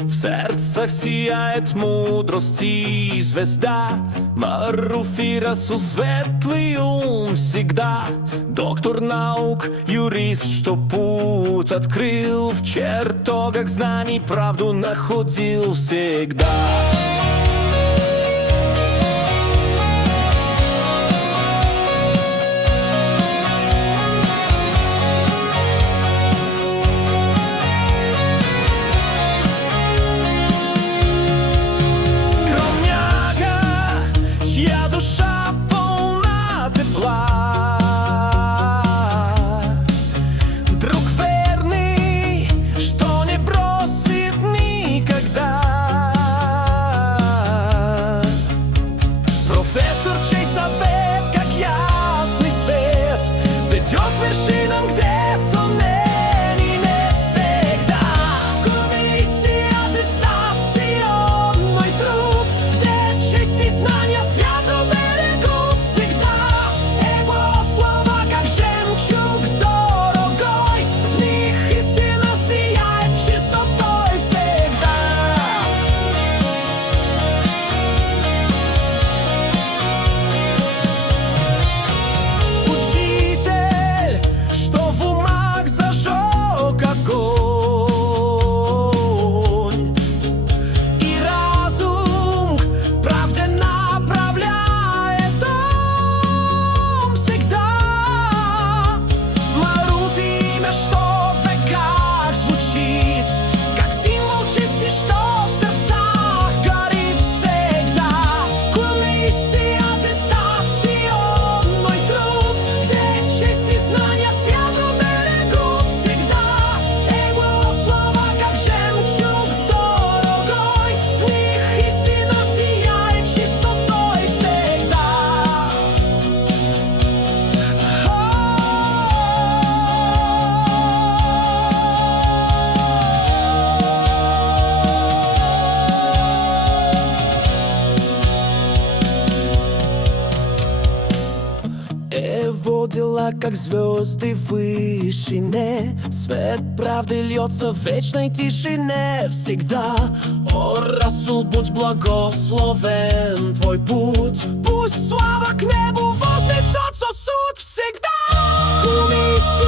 В сердцах сияет мудрости звезда. Маруфи Расул светлый ум всегда. Доктор наук, юрист, что путь открыл. В чертогах знаний правду находил всегда. Чья душа полна тепла, друг верный, что не бросит никогда. Профессор, чей совет, как ясный свет, ведет к вершинам, где сомнений нет всегда. В комиссии аттестационный труд, где честь и знания свято берегут всегда. Его слова, как жемчуг дорогой, в них истина сияет чистотой всегда. Учитель, что в умах зажег огонь, и разум к правде направляет он всегда. Маруфи имя, что в веках звучит, как символ чести, что в сердцах горит всегда. В комиссии аттестационный труд, где честь и знания свято берегут всегда. Его слова, как жемчуг дорогой, в них истина сияет чистотой всегда. Его дела, как звезды в вышине, свет правды льется в вечной тишине всегда. О, Расул, будь благословен твой путь, пусть слава к небу вознесется суд всегда. В комиссии